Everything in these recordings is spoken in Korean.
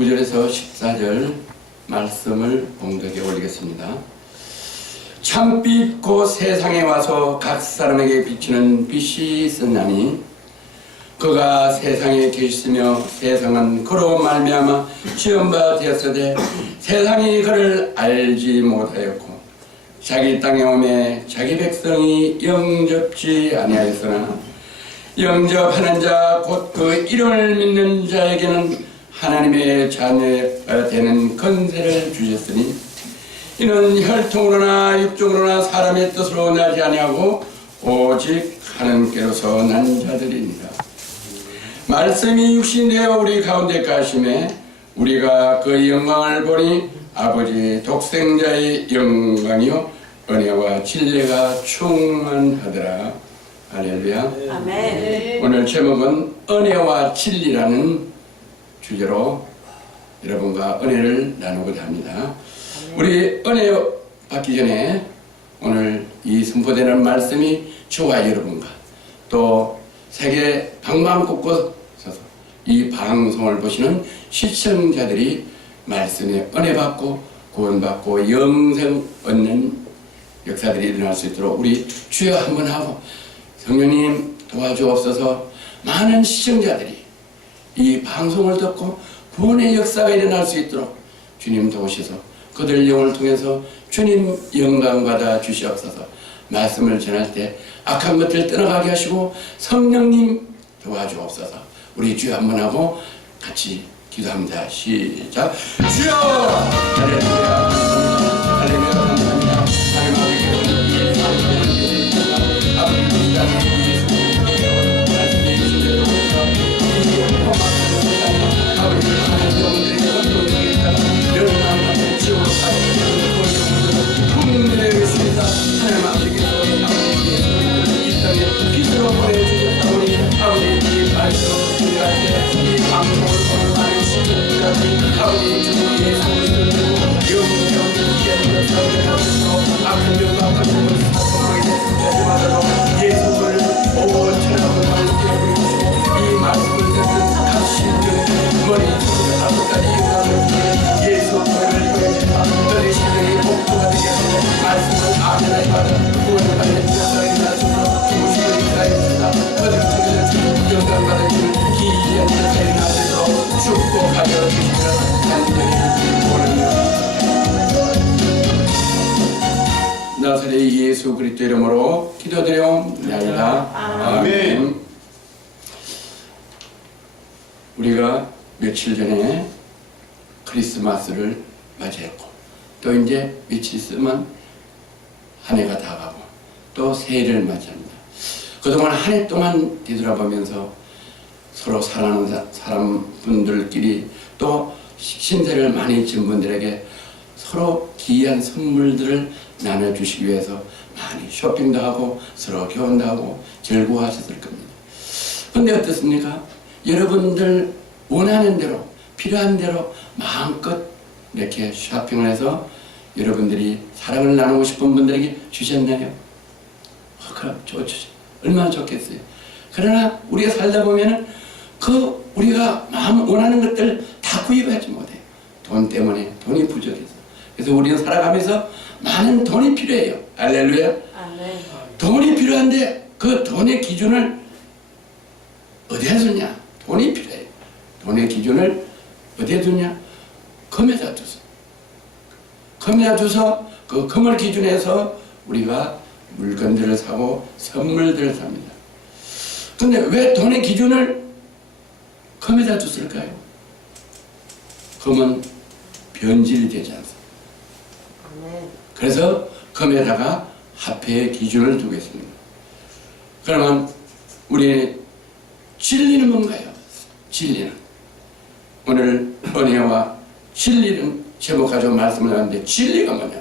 9절에서 14절 말씀을 봉독에 올리겠습니다. 참빛 곧 세상에 와서 각 사람에게 비추는 빛이 있었나니 그가 세상에 계시며 세상은 그로 말미암아 지은 바 되었으되 세상이 그를 알지 못하였고 자기 땅에 오매 자기 백성이 영접지 아니하였으나 영접하는 자 곧 그 이름을 믿는 자에게는 하나님의 자녀가 되는 권세를 주셨으니 이는 혈통으로나 육종으로나 사람의 뜻으로 나지 아니하고 오직 하나님께로서 난 자들입니다. 말씀이 육신되어 우리 가운데 가심에 우리가 그 영광을 보니 아버지 독생자의 영광이요 은혜와 진리가 충만하더라. 할렐루야. 아멘. 오늘 제목은 은혜와 진리라는 주제로 여러분과 은혜를 나누고자 합니다. 우리 은혜 받기 전에 오늘 이 선포되는 말씀이 저와 여러분과 또 세계 방방곳곳에서 이 방송을 보시는 시청자들이 말씀에 은혜 받고 구원받고 영생 얻는 역사들이 일어날 수 있도록 우리 주여 한번 하고 성령님 도와주옵소서. 많은 시청자들이 이 방송을 듣고 구원의 역사가 일어날 수 있도록 주님 도우셔서 그들 영을 통해서 주님 영광 받아 주시옵소서. 말씀을 전할 때 악한 것들 떠나가게 하시고 성령님 도와주옵소서. 우리 주여 한번 하고 같이 기도합니다. 시작. 주여! 할렐루야. 할렐루야. 감사합니다. 하나님 나사렛 예수 그리스도 이름으로 기도드려옵나이다. 아멘. 우리가 며칠 전에 크리스마스를 맞이했고 또 이제 며칠 있으면 한 해가 다 가고 또 새해를 맞이합니다. 그동안 한 해 동안 뒤돌아보면서 서로 사랑하는 사람분들끼리 또 신세를 많이 진 분들에게 서로 귀한 선물들을 나눠주시기 위해서 많이 쇼핑도 하고 서로 교환도 하고 즐거워하셨을 겁니다. 근데 어떻습니까? 여러분들 원하는 대로 필요한 대로 마음껏 이렇게 쇼핑을 해서 여러분들이 사랑을 나누고 싶은 분들에게 주셨나요? 그럼 좋죠. 얼마나 좋겠어요. 그러나 우리가 살다 보면은 그 우리가 마음 원하는 것들 다 구입하지 못해요. 돈 때문에 돈이 부족해서. 그래서 우리는 살아가면서 많은 돈이 필요해요. 할렐루야. 아멘. 돈이 필요한데 그 돈의 기준을 어디에 두냐? 돈이 필요해요. 돈의 기준을 어디에 두냐? 금에다 두서. 금에다 두서 그 금을 기준해서 우리가 물건들을 사고 선물들을 삽니다. 근데 왜 돈의 기준을 금에다 뒀을까요? 금은 변질이 되지 않습니다. 그래서 금에다가 화폐의 기준을 두겠습니다. 그러면 우리 진리는 뭔가요? 진리는 오늘 은혜와 진리는 제목 가지고 말씀을 하는데 진리가 뭐냐?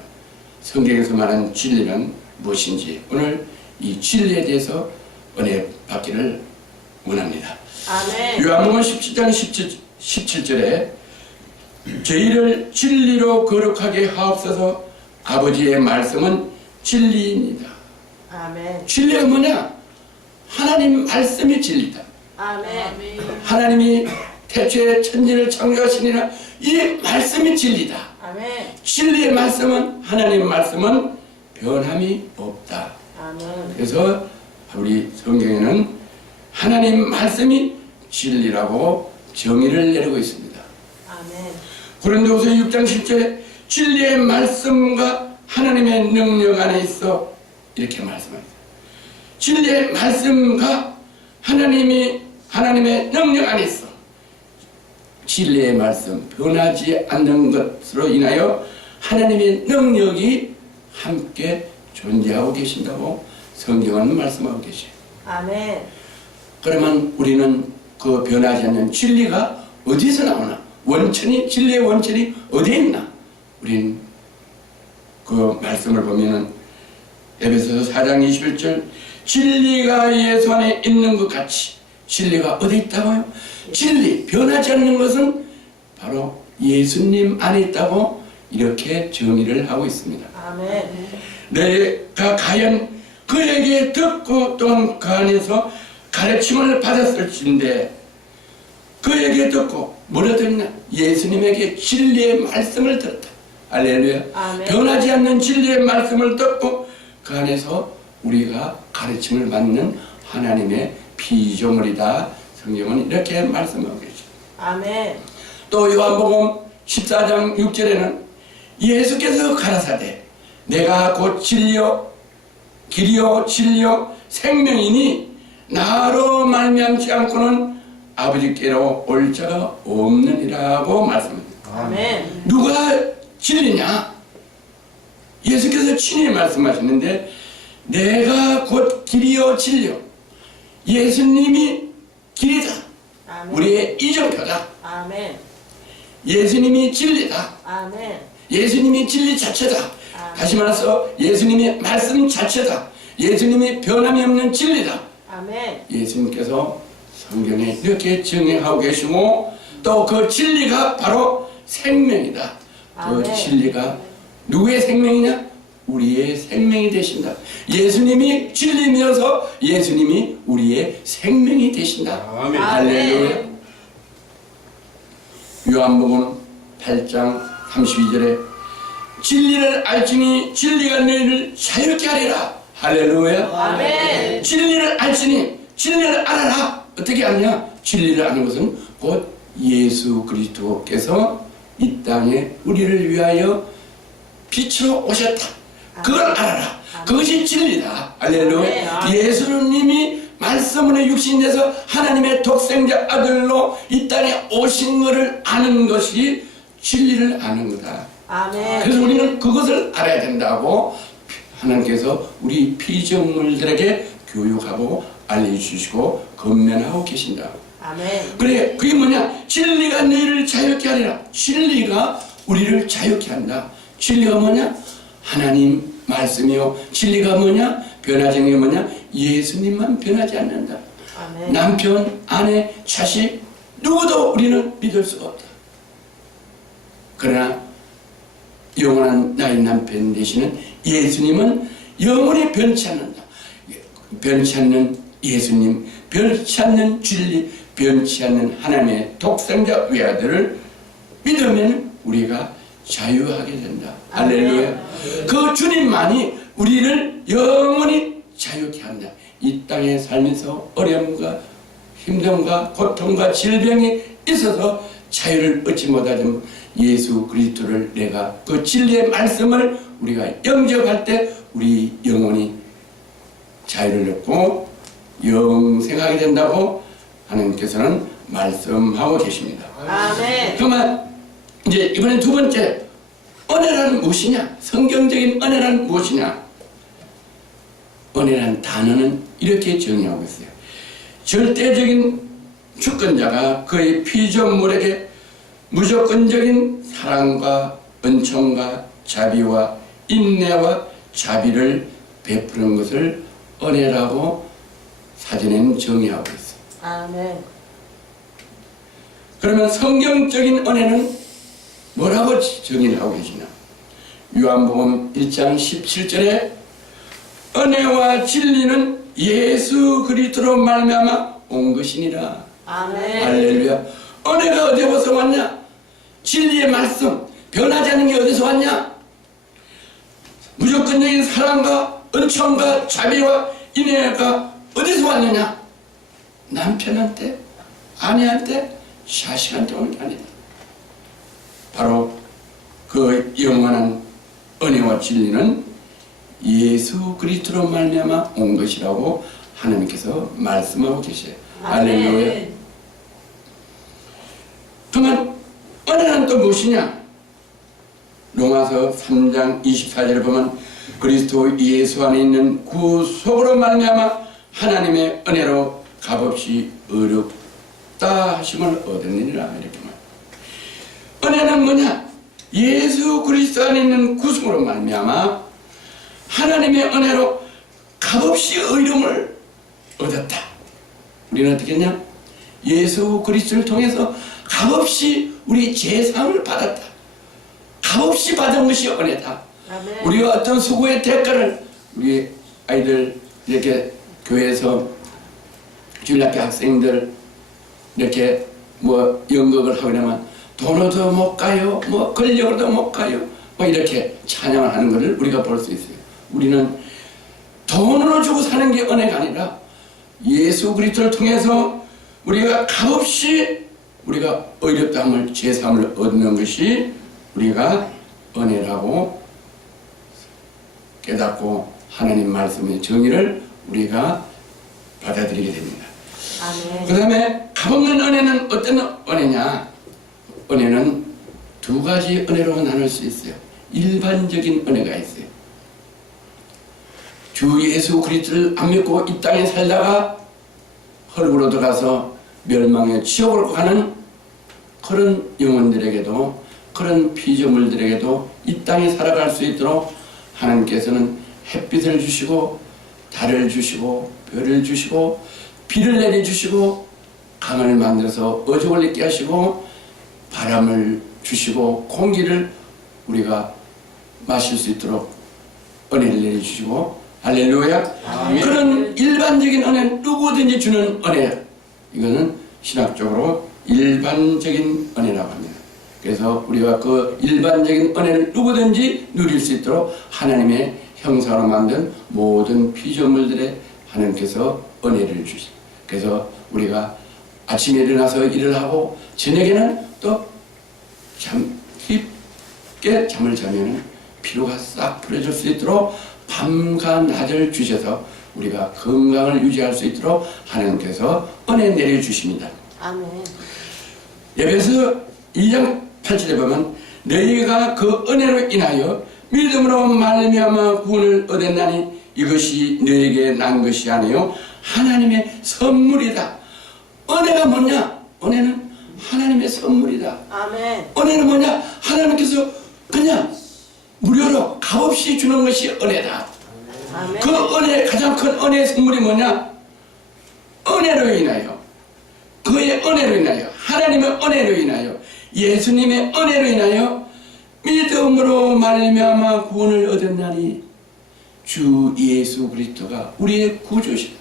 성경에서 말하는 진리는 무엇인지 오늘 이 진리에 대해서 은혜 받기를 원합니다. 아멘. 요한복음 17장 17절에 저희를 진리로 거룩하게 하옵소서. 아버지의 말씀은 진리입니다. 아멘. 진리가 뭐냐? 하나님 말씀이 진리다. 아멘. 하나님이 태초에 천지를 창조하시니라 이 말씀이 진리다. 아멘. 진리의 말씀은, 하나님의 말씀은 변함이 없다. 아멘. 그래서 우리 성경에는 하나님 말씀이 진리라고 정의를 내리고 있습니다. 아멘. 고린도후서 6장 10절에 진리의 말씀과 하나님의 능력 안에 있어 이렇게 말씀합니다. 진리의 말씀과 하나님의 능력 안에 있어. 진리의 말씀, 변하지 않는 것으로 인하여 하나님의 능력이 함께 존재하고 계신다고 성경은 말씀하고 계셔요. 아멘. 그러면 우리는 그 변하지 않는 진리가 어디서 나오나? 진리의 원천이 어디에 있나? 우린 그 말씀을 보면은 에베소서 4장 21절 진리가 예수 안에 있는 것 같이 진리가 어디 있다고요? 진리, 변하지 않는 것은 바로 예수님 안에 있다고 이렇게 정의를 하고 있습니다. 아멘. 내가 과연 그에게 듣고 또한 그 안에서 가르침을 받았을진데 그에게 듣고 뭐라 듣냐? 예수님에게 진리의 말씀을 들었다. 할렐루야. 아멘. 변하지 않는 진리의 말씀을 듣고 그 안에서 우리가 가르침을 받는 하나님의 피조물이다. 성경은 이렇게 말씀하고 계십니다. 아멘. 또 요한복음 14장 6절에는 예수께서 가라사대 내가 곧 진리요 길이요 진리요 생명이니 나로 말미암지 않고는 아버지께로 올 자가 없느니라고 말씀합니다. 아멘. 누가 진리냐? 예수께서 친히 말씀하시는데 내가 곧 길이요 진리요 예수님이 길이다. 아멘. 우리의 이정표다. 아멘. 예수님이 진리다. 아멘. 예수님이 진리 자체다. 아멘. 다시 말해서 예수님의 말씀 자체다. 예수님이 변함이 없는 진리다. 아멘. 예수님께서 성경에 이렇게 정의하고 계시고 또 그 진리가 바로 생명이다. 그 아멘. 진리가 누구의 생명이냐? 우리의 생명이 되신다. 예수님이 진리면서 예수님이 우리의 생명이 되신다. 아멘. 할렐루야. 요한복음 8장 32절에 진리를 알지니 진리가 너희를 자유케 하리라. 할렐루야. 아멘. 진리를 알지니 진리를 알아라. 어떻게 아느냐? 진리를 아는 것은 곧 예수 그리스도께서 이 땅에 우리를 위하여 빛으로 오셨다. 그걸 알아라. 그것이 진리다. 할렐루야. 아멘. 예수님이 말씀으로 육신돼서 하나님의 독생자 아들로 이 땅에 오신 것을 아는 것이 진리를 아는 거다. 아멘. 그래서 우리는 그것을 알아야 된다고 하나님께서 우리 피조물들에게 교육하고 알려주시고 건면하고 계신다. 아멘. 그래, 그게 뭐냐? 진리가 너희를 자유케 하리라. 진리가 우리를 자유케 한다. 진리가 뭐냐? 하나님 말씀이요. 진리가 뭐냐? 변하지 않는 게 뭐냐? 예수님만 변하지 않는다. 아멘. 남편, 아내, 자식 누구도 우리는 믿을 수가 없다. 그러나 영원한 나의 남편 되시는 예수님은 영원히 변치 않는다. 변치 않는 예수님, 변치 않는 진리, 변치 않는 하나님의 독생자 외아들을 믿으면 우리가 자유하게 된다. 할렐루야. 그 주님만이 우리를 영원히 자유케 한다. 이 땅에 살면서 어려움과 힘듦과 고통과 질병이 있어서 자유를 얻지 못하지만 예수 그리스도를 내가 그 진리의 말씀을 우리가 영접할 때 우리 영혼이 자유를 얻고 영생하게 된다고 하나님께서는 말씀하고 계십니다. 아멘. 그러면 이제 이번엔 두 번째, 은혜란 무엇이냐? 성경적인 은혜란 무엇이냐? 은혜란 단어는 이렇게 정의하고 있어요. 절대적인 주권자가 그의 피조물에게 무조건적인 사랑과 은총과 자비와 인내와 자비를 베푸는 것을 은혜라고 사전에는 정의하고 있어요. 아멘. 그러면 성경적인 은혜는 뭐라고 정의를 하고 계시냐? 요한복음 1장 17절에 은혜와 진리는 예수 그리스도로 말미암아 온 것이니라. 아멘. 할렐루야. 은혜가 어디에서 왔냐? 진리의 말씀, 변하지 않는 게 어디서 왔냐? 무조건적인 사랑과 은총과 자비와 인애가 어디서 왔느냐? 남편한테, 아내한테, 자식한테 온 게 아니다. 바로 그 영원한 은혜와 진리는 예수 그리스도로 말미암아 온 것이라고 하나님께서 말씀하고 계세요. 할렐루야. 그러면 은혜는 또 무엇이냐? 로마서 3장 24절에 보면 그리스도 예수 안에 있는 구속으로 말미암아 하나님의 은혜로 값없이 의롭다 하심을 얻으니라 이렇게 말. 은혜는 뭐냐? 예수 그리스도 안에 있는 구속으로 말미암아 하나님의 은혜로 값없이 의로움을 얻었다. 우리는 어떻게 했냐? 예수 그리스도를 통해서 값없이 우리 제사함을 받았다. 값없이 받은 것이 은혜다. 아멘. 우리가 어떤 수고의 대가를 우리 아이들 이렇게 교회에서 주일학교 학생들 이렇게 뭐 연극을 하고 그러면 돈으로도 못 가요, 뭐 권력으로도 못 가요, 뭐 이렇게 찬양을 하는 것을 우리가 볼 수 있어요. 우리는 돈으로 주고 사는 게 은혜가 아니라 예수 그리스도를 통해서 우리가 값없이 우리가 의롭다함을 제사함을 얻는 것이 우리가 은혜라고 깨닫고 하나님 말씀의 정의를 우리가 받아들이게 됩니다. 그 다음에 값없는 은혜는 어떤 은혜냐? 은혜는 두 가지 은혜로 나눌 수 있어요. 일반적인 은혜가 있어요. 주 예수 그리스도를 안 믿고 이 땅에 살다가 헐그로 들어가서 멸망의 지옥으로 가는 그런 영혼들에게도, 그런 피조물들에게도 이 땅에 살아갈 수 있도록 하나님께서는 햇빛을 주시고 달을 주시고 별을 주시고 비를 내려주시고 강을 만들어서 어족을 있게 하시고 바람을 주시고 공기를 우리가 마실 수 있도록 은혜를 내려주시고, 할렐루야. 아멘. 그런 일반적인 은혜는 누구든지 주는 은혜, 이거는 신학적으로 일반적인 은혜라고 합니다. 그래서 우리가 그 일반적인 은혜를 누구든지 누릴 수 있도록 하나님의 형상으로 만든 모든 피조물들의 하나님께서 은혜를 주십니다. 그래서 우리가 아침에 일어나서 일을 하고 저녁에는 또 참 깊게 잠을 자면 피로가 싹 풀어질 수 있도록 밤과 낮을 주셔서 우리가 건강을 유지할 수 있도록 하나님께서 은혜 내려주십니다. 아멘. 에베소 2장 8절에 보면 너희가 그 은혜로 인하여 믿음으로 말미암아 구원을 얻었나니 이것이 너에게 난 것이 아니요 하나님의 선물이다. 은혜가 뭐냐? 은혜는 하나님의 선물이다. 아멘. 은혜는 뭐냐? 하나님께서 그냥 무료로 값없이 주는 것이 은혜다. 아멘. 그 은혜, 가장 큰 은혜의 선물이 뭐냐? 은혜로 인하여, 그의 은혜로 인하여, 하나님의 은혜로 인하여, 예수님의 은혜로 인하여 믿음으로 말미암아 구원을 얻었나니 주 예수 그리스도가 우리의 구주시다.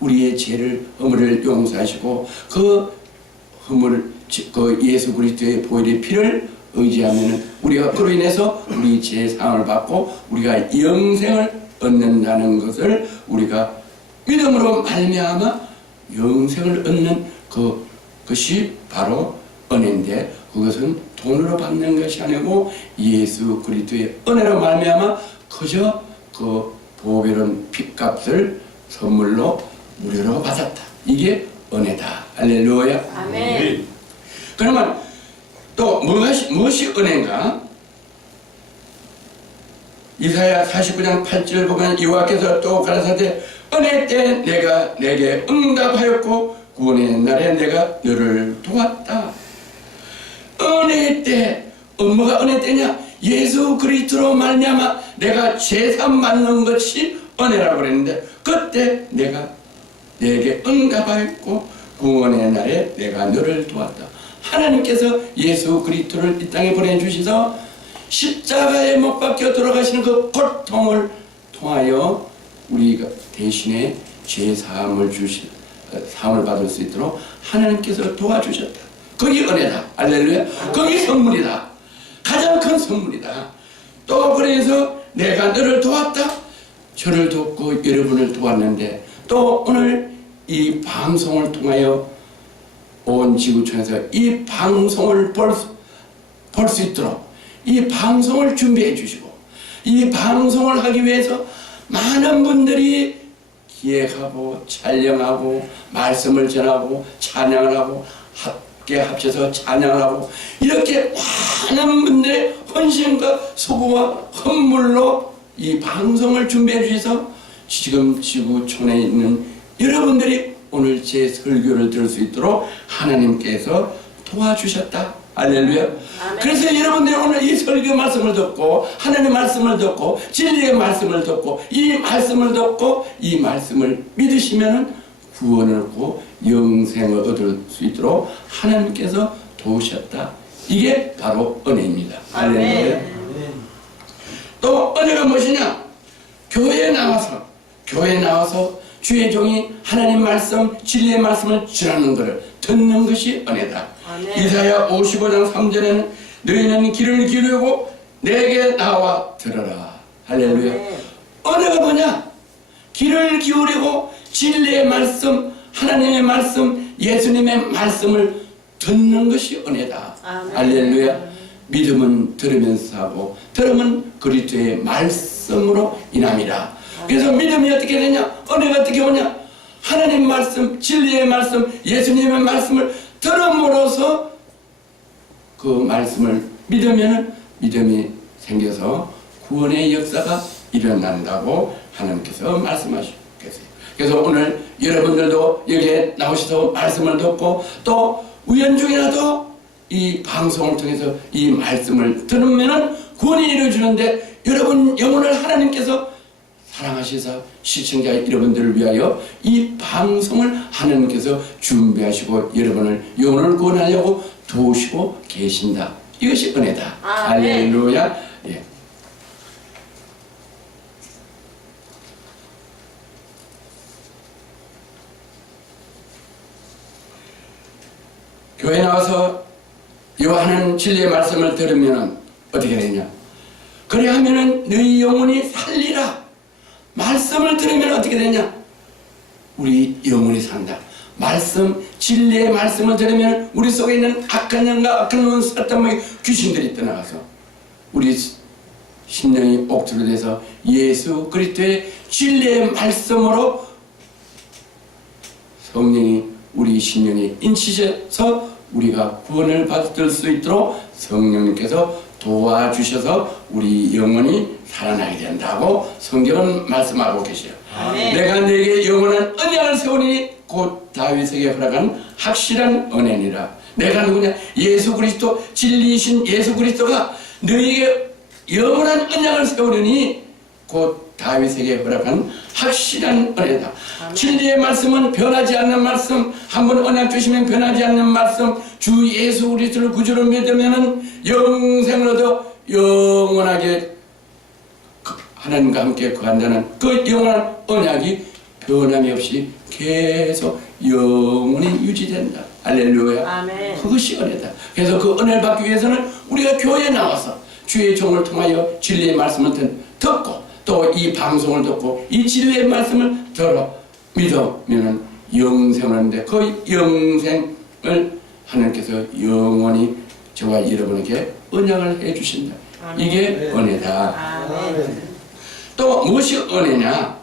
우리의 죄를, 허물을 용서하시고 그 허물, 그 예수 그리스도의 보혈의 피를 의지하면 우리가 그로 인해서 우리 죄 사함을 받고 우리가 영생을 얻는다는 것을 우리가 믿음으로 말미암아 영생을 얻는 그것이 바로 은혜인데, 그것은 돈으로 받는 것이 아니고 예수 그리스도의 은혜로 말미암아 그저 그 보배로운 핏값을 선물로 무료로 받았다. 이게 은혜다. 할렐루야. 아멘. 그러면 또 무엇이 은혜인가? 이사야 49장 8절 보면 여호와께서 또 가라사대 은혜 때 내가 내게 응답하였고 구원의 날에 내가 너를 도왔다. 은혜 때, 뭐가 은혜 때냐? 예수 그리스도로 말미암아 내가 제사 받는 것이 은혜라고 그랬는데 그때 내가 내게 응답하였고 구원의 날에 내가 너를 도왔다. 하나님께서 예수 그리스도를 이 땅에 보내주셔서 십자가에 못 박혀 돌아가시는 그 고통을 통하여 우리가 대신에 죄 사함을 받을 수 있도록 하나님께서 도와주셨다. 거기 은혜다. 할렐루야. 거기 선물이다. 가장 큰 선물이다. 또 그래서 내가 너를 도왔다. 저를 돕고 여러분을 도왔는데 또 오늘 이 방송을 통하여 온 지구촌에서 이 방송을 볼 수 있도록 이 방송을 준비해 주시고 이 방송을 하기 위해서 많은 분들이 기획하고 촬영하고 말씀을 전하고 찬양을 하고 함께 합쳐서 찬양을 하고 이렇게 많은 분들의 헌신과 수고와 헌물로 이 방송을 준비해 주셔서 지금 지구촌에 있는 여러분들이 오늘 제 설교를 들을 수 있도록 하나님께서 도와주셨다. 할렐루야. 그래서 여러분들이 오늘 이 설교 말씀을 듣고 하나님의 말씀을 듣고 진리의 말씀을 듣고 이 말씀을 듣고 이 말씀을 믿으시면 구원을 얻고 영생을 얻을 수 있도록 하나님께서 도우셨다. 이게 바로 은혜입니다. 할렐루야. 또 은혜가 무엇이냐? 교회에 나와서 주의 종이 하나님 말씀 진리의 말씀을 전하는 것을 듣는 것이 은혜다. 이사야 55장 3절에는 너희는 귀를 기울이고 내게 나와 들어라. 할렐루야. 은혜가 뭐냐? 귀를 기울이고 진리의 말씀 하나님의 말씀 예수님의 말씀을 듣는 것이 은혜다. 할렐루야. 믿음은 들으면서 하고 들음은 그리스도의 말씀으로 인함이라. 그래서 믿음이 어떻게 되냐? 은혜가 어떻게 오냐? 하나님 말씀, 진리의 말씀, 예수님의 말씀을 들음으로써 그 말씀을 믿으면 믿음이 생겨서 구원의 역사가 일어난다고 하나님께서 말씀하셨겠어요. 그래서 오늘 여러분들도 여기에 나오셔서 말씀을 듣고 또 우연중이라도 이 방송을 통해서 이 말씀을 들으면 구원이 이루어지는데 여러분 영혼을 하나님께서 사랑하시사 시청자 여러분들을 위하여 이 방송을 하나님께서 준비하시고 여러분을 영혼을 구원하려고 도우시고 계신다. 이것이 은혜다. 할렐루야. 예. 교회 나와서 요하는 진리의 말씀을 들으면 어떻게 되냐? 그래 하면은 너희 영혼이 살리라. 말씀을 들으면 어떻게 되냐? 우리 영혼이 산다. 말씀, 진리의 말씀을 들으면 우리 속에 있는 악한 영과 악한 놈, 사탄의 귀신들이 떠나가서 우리 심령이 옥토로 돼서 예수 그리스도의 진리의 말씀으로 성령이 우리 심령에 인치셔서 우리가 구원을 받을 수 있도록 성령님께서 도와주셔서 우리 영혼이 살아나게 된다고 성경은 말씀하고 계세요. 내가 너에게 영원한 언약을 세우니 곧 다윗에게 허락한 확실한 은혜니라. 내가 누구냐? 예수 그리스도, 진리이신 예수 그리스도가 너에게 영원한 언약을 세우려니 곧 다윗에게 허락한 확실한 은혜다. 진리의 말씀은 변하지 않는 말씀, 한번 언약 주시면 변하지 않는 말씀, 주 예수 그리스도를 구주로 믿으면 영생을 얻어 영원하게 하나님과 함께 거한다는 그 영원한 언약이 변함이 없이 계속 영원히 유지된다. 할렐루야. 아멘. 그것이 은혜다. 그래서 그 은혜를 받기 위해서는 우리가 교회에 나와서 주의 종을 통하여 진리의 말씀을 듣고 또 이 방송을 듣고 이 진리의 말씀을 들어 믿으면 영생을 하는데 그 영생을 하나님께서 영원히 저와 여러분에게 언약을 해주신다. 이게 은혜다. 아멘. 또 무엇이 은혜냐?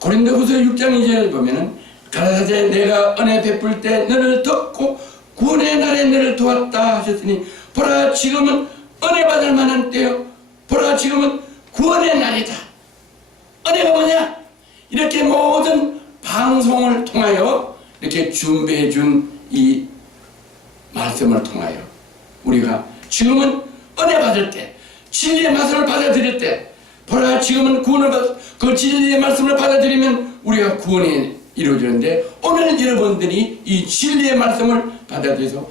고린도후서 6장 2절을 보면은 가라사대 내가 은혜 베풀 때 너를 듣고 구원의 날에 너를 도왔다 하셨으니 보라 지금은 은혜 받을 만한 때요 보라 지금은 구원의 날이다. 은혜가 뭐냐? 이렇게 모든 방송을 통하여 이렇게 준비해 준 이 말씀을 통하여 우리가 지금은 은혜 받을 때 진리의 말씀을 받아들일 때 보라 지금은 구원을 그 진리의 말씀을 받아들이면 우리가 구원이 이루어지는데 오늘 여러분들이 이 진리의 말씀을 받아들여서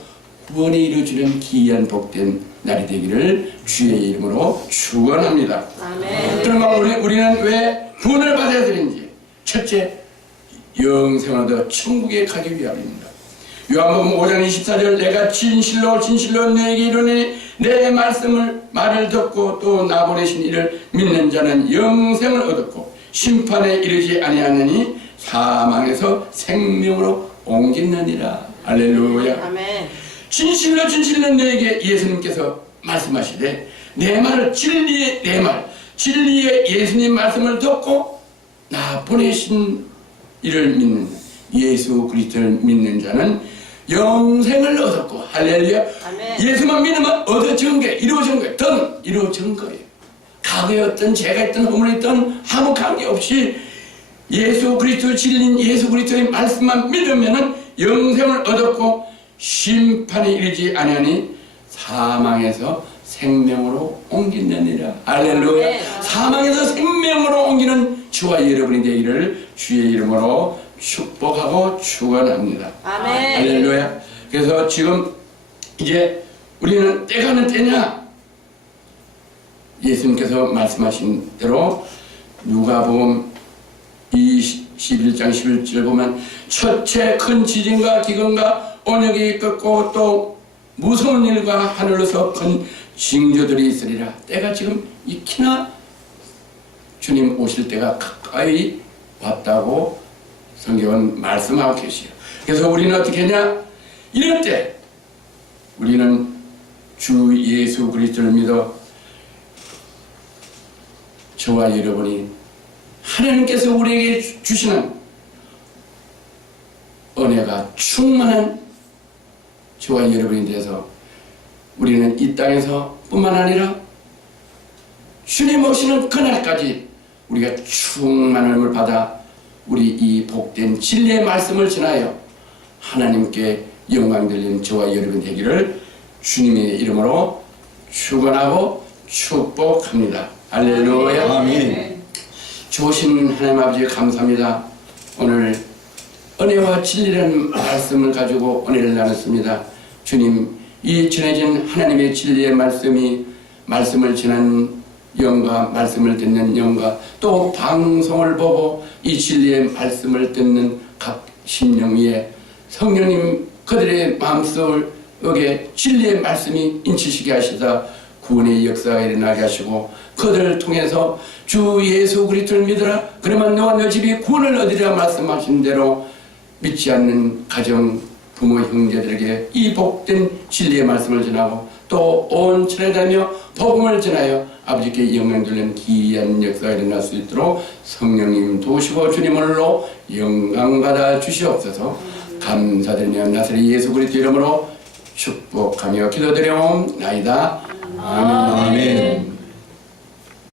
구원이 이루어지는 귀한 복된 날이 되기를 주의 이름으로 축원합니다. 아멘. 그러면 우리는 왜 구원을 받아야 되는지 첫째 영생을 얻어 천국에 가기 위함입니다. 요한복음 5장 24절 내가 진실로 너에게 이르노니 내 말을 듣고 또 나 보내신 이를 믿는 자는 영생을 얻었고 심판에 이르지 아니하느니 사망에서 생명으로 옮기느니라. 할렐루야. 아멘. 진실로 너에게 예수님께서 말씀하시되 내 말을 진리의 예수님 말씀을 듣고 나 보내신 이를 믿는 예수 그리스도를 믿는 자는 영생을 얻었고 할렐루야. 아멘. 예수만 믿으면 얻어진 게 이루어진 거예요. 든 이루어진 거예요. 과거에 어떤 죄가 있든 허물이 있든 아무 관계없이 예수 그리스도 진리인 예수 그리스도의 말씀만 믿으면은 영생을 얻었고 심판에 이르지 아니하니 사망에서 생명으로 옮기느니라. 할렐루야. 아멘. 사망에서 생명으로 옮기는 저와 여러분이 되기를 주의 이름으로 축복하고 축원합니다. 아멘. 할렐루야. 그래서 지금 이제 우리는 때가는 때냐? 예수님께서 말씀하신 대로 누가복음 21장 11절 보면 첫째 큰 지진과 기근과 온역이 있겠고 또 무서운 일과 하늘로서 큰 징조들이 있으리라. 때가 지금 익히나 주님 오실 때가 가까이 왔다고 성경은 말씀하고 계시요. 그래서 우리는 어떻게 하냐? 이럴 때 우리는 주 예수 그리스도를 믿어 저와 여러분이 하나님께서 우리에게 주시는 은혜가 충만한 저와 여러분이 돼서 우리는 이 땅에서 뿐만 아니라 주님 오시는 그날까지 우리가 충만함을 받아 우리 이 복된 진리의 말씀을 전하여 하나님께 영광 돌리는 저와 여러분 되기를 주님의 이름으로 축원하고 축복합니다. 할렐루야. 아멘. 좋으신 하나님 아버지 감사합니다. 오늘 은혜와 진리라는 말씀을 가지고 은혜를 나눴습니다. 주님, 이 전해진 하나님의 진리의 말씀을 전하는 영과 말씀을 듣는 영과 또 방송을 보고 이 진리의 말씀을 듣는 각 심령 위에 성령님 그들의 마음속에 진리의 말씀이 인치시게 하시다 구원의 역사가 일어나게 하시고 그들을 통해서 주 예수 그리스도를 믿으라 그러면 너와 너 집이 구원을 얻으리라 말씀하신 대로 믿지 않는 가정 부모 형제들에게 이 복된 진리의 말씀을 전하고 또 온 천에 다니며 복음을 전하여 아버지께 영광 돌리는 기이한 역사가 일어날 수 있도록 성령님 도우시고 주님으로 영광 받아 주시옵소서. 감사드리며 나사렛 예수 그리스도 이름으로 축복하며 기도드려옵나이다. 아멘.